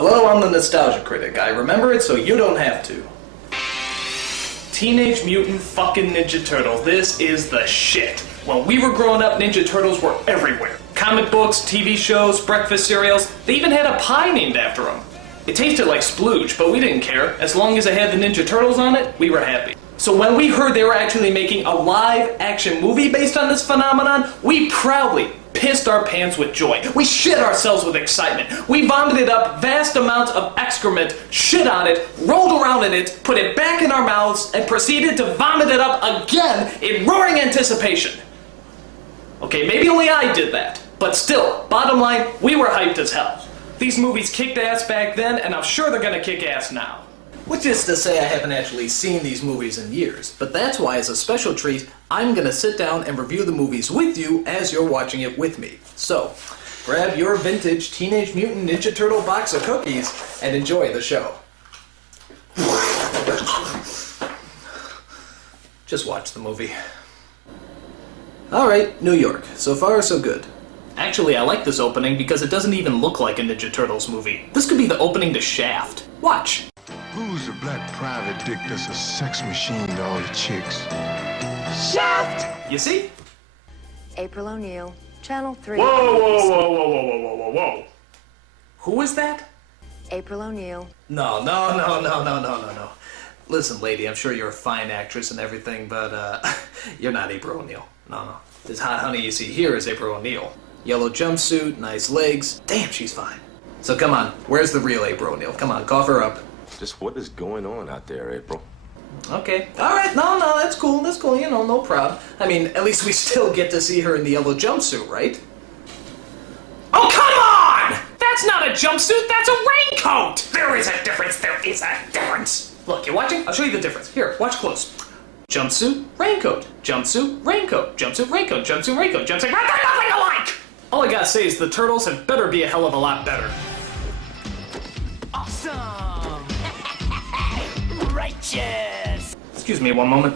Hello, I'm the Nostalgia Critic. I remember it so you don't have to. Teenage Mutant fucking Ninja Turtles. This is the shit. When we were growing up, Ninja Turtles were everywhere. Comic books, TV shows, breakfast cereals. They even had a pie named after them. It tasted like splooge, but we didn't care. As long as it had the Ninja Turtles on it, we were happy. So when we heard they were actually making a live-action movie based on this phenomenon, we proudly pissed our pants with joy. We shit ourselves with excitement. We vomited up vast amounts of excrement, shit on it, rolled around in it, put it back in our mouths, and proceeded to vomit it up again in roaring anticipation. Okay, maybe only I did that, but still, bottom line, we were hyped as hell. These movies kicked ass back then, and I'm sure they're gonna kick ass now. Which is to say I haven't actually seen these movies in years, but that's why as a special treat, I'm gonna sit down and review the movies with you as you're watching it with me. So, grab your vintage Teenage Mutant Ninja Turtle box of cookies and enjoy the show. Just watch the movie. Alright, New York. So far, so good. Actually, I like this opening because it doesn't even look like a Ninja Turtles movie. This could be the opening to Shaft. Watch. Who's the black private dick that's a sex machine to all the chicks? Shaft! You see? April O'Neil, Channel 3. Whoa, whoa, whoa, whoa, whoa, whoa, whoa, whoa, whoa. Who is that? April O'Neil. No. Listen, lady, I'm sure you're a fine actress and everything, but, you're not April O'Neil. No. This hot honey you see here is April O'Neil. Yellow jumpsuit, nice legs. Damn, she's fine. So come on, where's the real April O'Neil? Come on, cough her up. Just what is going on out there, April? Okay. Alright, no, that's cool, you know, no problem. I mean, at least we still get to see her in the yellow jumpsuit, right? Oh, come on! That's not a jumpsuit, that's a raincoat! There is a difference. Look, you watching? I'll show you the difference. Here, watch close. Jumpsuit, raincoat, jumpsuit, raincoat, jumpsuit, raincoat, jumpsuit, raincoat, jumpsuit, they're nothing alike! All I gotta say is the Turtles had better be a hell of a lot better. Awesome! Righteous! Excuse me one moment.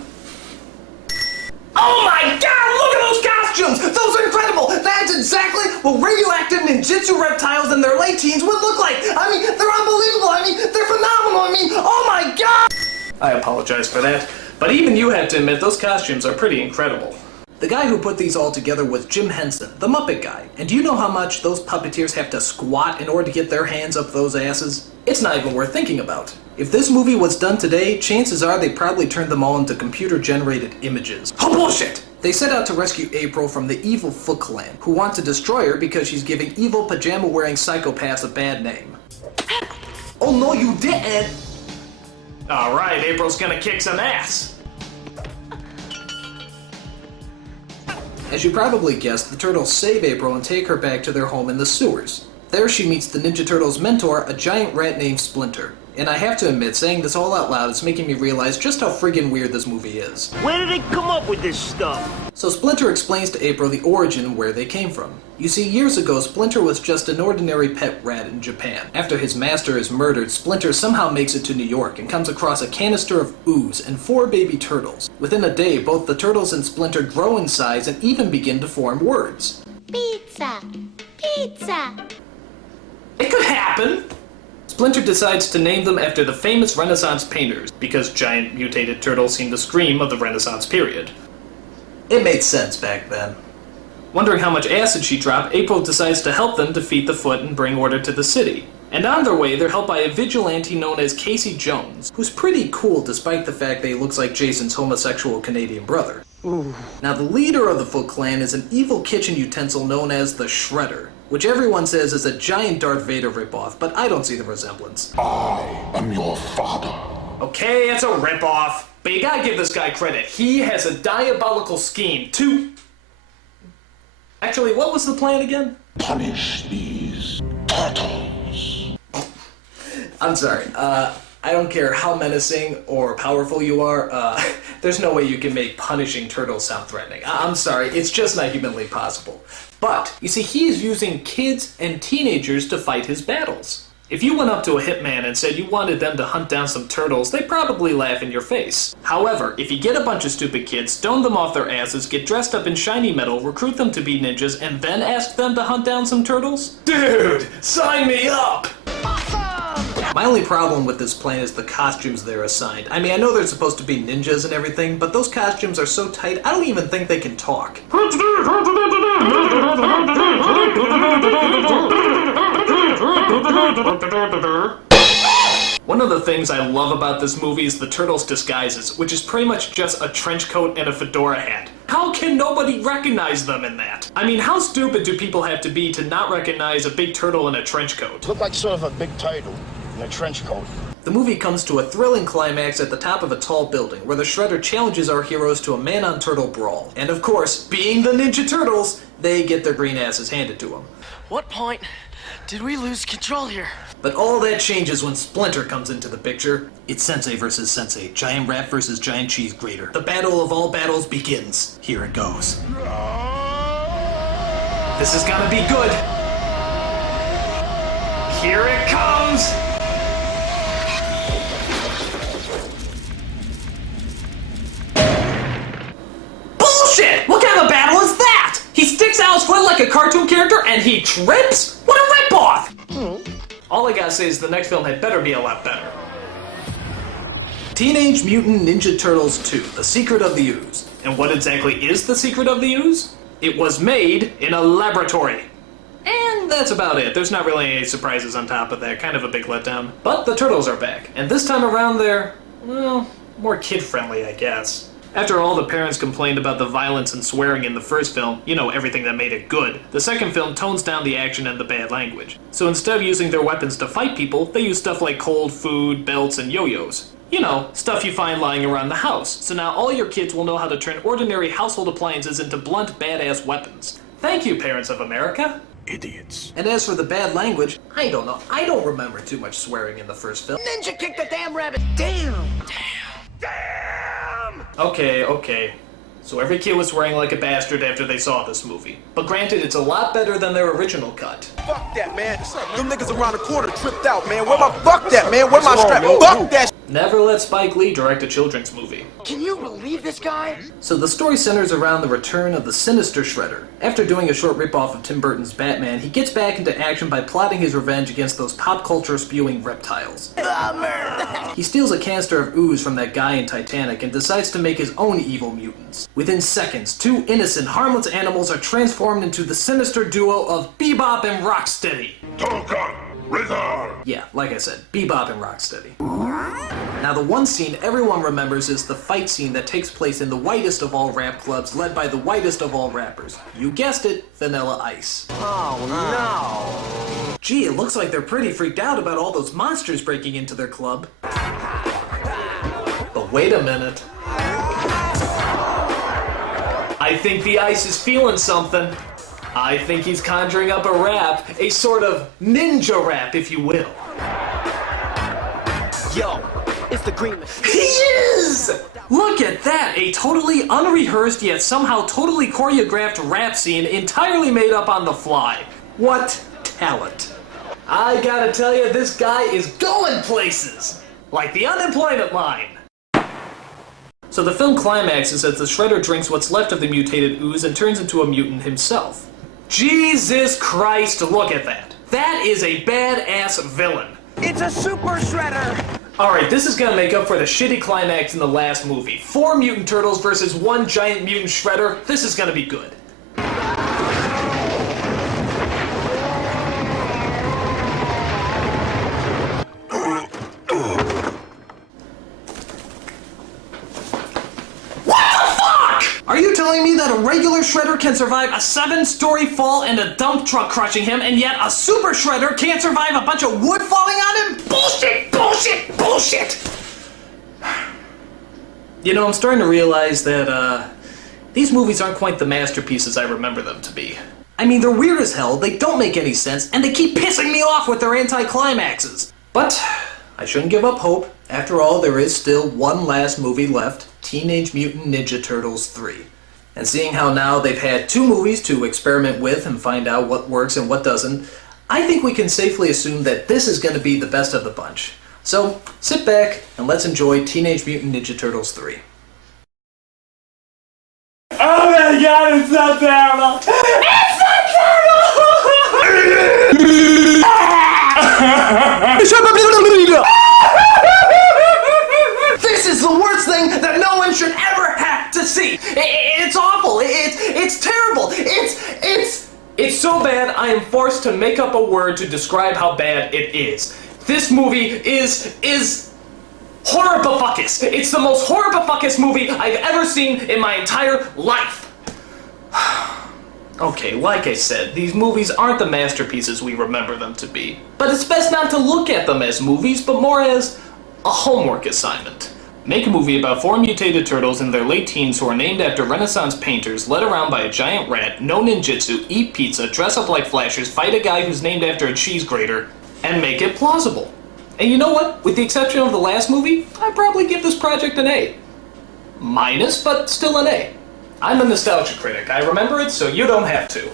Oh my god, look at those costumes! Those are incredible! That's exactly what radioactive ninjutsu reptiles in their late teens would look like! I mean, they're unbelievable! They're phenomenal! Oh my god! I apologize for that, but even you have to admit those costumes are pretty incredible. The guy who put these all together was Jim Henson, the Muppet guy. And do you know how much those puppeteers have to squat in order to get their hands up those asses? It's not even worth thinking about. If this movie was done today, chances are they probably turned them all into computer-generated images. Oh, bullshit! They set out to rescue April from the evil Foot Clan, who want to destroy her because she's giving evil pajama-wearing psychopaths a bad name. Oh no, you didn't! Alright, April's gonna kick some ass. As you probably guessed, the Turtles save April and take her back to their home in the sewers. There she meets the Ninja Turtles' mentor, a giant rat named Splinter. And I have to admit, saying this all out loud is making me realize just how friggin' weird this movie is. Where did they come up with this stuff? So Splinter explains to April the origin and where they came from. You see, years ago, Splinter was just an ordinary pet rat in Japan. After his master is murdered, Splinter somehow makes it to New York and comes across a canister of ooze and 4 baby turtles. Within a day, both the turtles and Splinter grow in size and even begin to form words. Pizza! Pizza! It could happen! Splinter decides to name them after the famous Renaissance painters, because giant mutated turtles seem to scream of the Renaissance period. It made sense back then. Wondering how much acid she dropped, April decides to help them defeat the Foot and bring order to the city. And on their way, they're helped by a vigilante known as Casey Jones, who's pretty cool despite the fact that he looks like Jason's homosexual Canadian brother. Ooh. Now, the leader of the Foot Clan is an evil kitchen utensil known as the Shredder, which everyone says is a giant Darth Vader ripoff, but I don't see the resemblance. I am your father. Okay, it's a ripoff, but you gotta give this guy credit. He has a diabolical scheme to... Actually, what was the plan again? Punish these turtles. I'm sorry, I don't care how menacing or powerful you are, there's no way you can make punishing turtles sound threatening. I'm sorry, it's just not humanly possible. But, you see, he is using kids and teenagers to fight his battles. If you went up to a hitman and said you wanted them to hunt down some turtles, they'd probably laugh in your face. However, if you get a bunch of stupid kids, stone them off their asses, get dressed up in shiny metal, recruit them to be ninjas, and then ask them to hunt down some turtles? Dude, sign me up! Awesome! My only problem with this plan is the costumes they're assigned. I mean, I know they're supposed to be ninjas and everything, but those costumes are so tight, I don't even think they can talk. One of the things I love about this movie is the Turtles' disguises, which is pretty much just a trench coat and a fedora hat. How can nobody recognize them in that? I mean, how stupid do people have to be to not recognize a big turtle in a trench coat? Look like sort of a big turtle in a trench coat. The movie comes to a thrilling climax at the top of a tall building, where the Shredder challenges our heroes to a man-on-turtle brawl. And of course, being the Ninja Turtles, they get their green asses handed to them. What point did we lose control here? But all that changes when Splinter comes into the picture. It's Sensei versus Sensei, giant rat versus giant cheese grater. The battle of all battles begins. Here it goes. This is gonna be good. Here it comes! Bullshit! What kind of a battle is that? He sticks out his foot like a cartoon character and he trips? What a ripoff! All I gotta say is the next film had better be a lot better. Teenage Mutant Ninja Turtles 2, The Secret of the Ooze. And what exactly is The Secret of the Ooze? It was made in a laboratory. And that's about it. There's not really any surprises on top of that. Kind of a big letdown. But the Turtles are back. And this time around they're, well, more kid-friendly, I guess. After all the parents complained about the violence and swearing in the first film, you know, everything that made it good, the second film tones down the action and the bad language. So instead of using their weapons to fight people, they use stuff like cold food, belts, and yo-yos. You know, stuff you find lying around the house. So now all your kids will know how to turn ordinary household appliances into blunt, badass weapons. Thank you, parents of America. Idiots. And as for the bad language, I don't know. I don't remember too much swearing in the first film. Ninja kicked the damn rabbit. Damn. Okay. So every kid was swearing like a bastard after they saw this movie. But granted, it's a lot better than their original cut. Fuck that, man. Them niggas around the corner tripped out, man. Fuck that, man. Where my strap? Fuck that. Never let Spike Lee direct a children's movie. Can you believe this guy? So the story centers around the return of the sinister Shredder. After doing a short ripoff of Tim Burton's Batman, he gets back into action by plotting his revenge against those pop culture spewing reptiles. He steals a canister of ooze from that guy in Titanic and decides to make his own evil mutants. Within seconds, two innocent, harmless animals are transformed into the sinister duo of Bebop and Rocksteady. Yeah, like I said, Bebop and Rocksteady. Now the one scene everyone remembers is the fight scene that takes place in the whitest of all rap clubs, led by the whitest of all rappers. You guessed it, Vanilla Ice. Oh no. Gee, it looks like they're pretty freaked out about all those monsters breaking into their club. But wait a minute. I think the Ice is feeling something. I think he's conjuring up a rap, a sort of ninja rap, if you will. Yo, it's the Green Machine. He is! Look at that, a totally unrehearsed yet somehow totally choreographed rap scene entirely made up on the fly. What talent. I gotta tell you, this guy is going places! Like the unemployment line. So the film climaxes as the Shredder drinks what's left of the mutated ooze and turns into a mutant himself. Jesus Christ, look at that. That is a badass villain. It's a super shredder. Alright, this is gonna make up for the shitty climax in the last movie. 4 mutant turtles versus 1 giant mutant shredder. This is gonna be good. Are you telling me that a regular shredder can survive a 7-story fall and a dump truck crushing him, and yet a super shredder can't survive a bunch of wood falling on him? Bullshit! You know, I'm starting to realize that, these movies aren't quite the masterpieces I remember them to be. I mean, they're weird as hell, they don't make any sense, and they keep pissing me off with their anti-climaxes. But I shouldn't give up hope. After all, there is still one last movie left. Teenage Mutant Ninja Turtles 3. And seeing how now they've had 2 movies to experiment with and find out what works and what doesn't, I think we can safely assume that this is going to be the best of the bunch. So, sit back and let's enjoy Teenage Mutant Ninja Turtles 3. Oh my god, it's so terrible! It's so terrible! This is the worst thing that no one should ever have to see. It's awful. It's terrible. It's so bad I am forced to make up a word to describe how bad it is. This movie is horrible-fuckus. It's the most horrible-fuckus movie I've ever seen in my entire life. Okay, like I said, these movies aren't the masterpieces we remember them to be. But it's best not to look at them as movies, but more as a homework assignment. Make a movie about 4 mutated turtles in their late teens who are named after Renaissance painters, led around by a giant rat, know ninjutsu, eat pizza, dress up like flashers, fight a guy who's named after a cheese grater, and make it plausible. And you know what? With the exception of the last movie, I'd probably give this project an A. Minus, but still an A. I'm a nostalgia critic. I remember it, so you don't have to.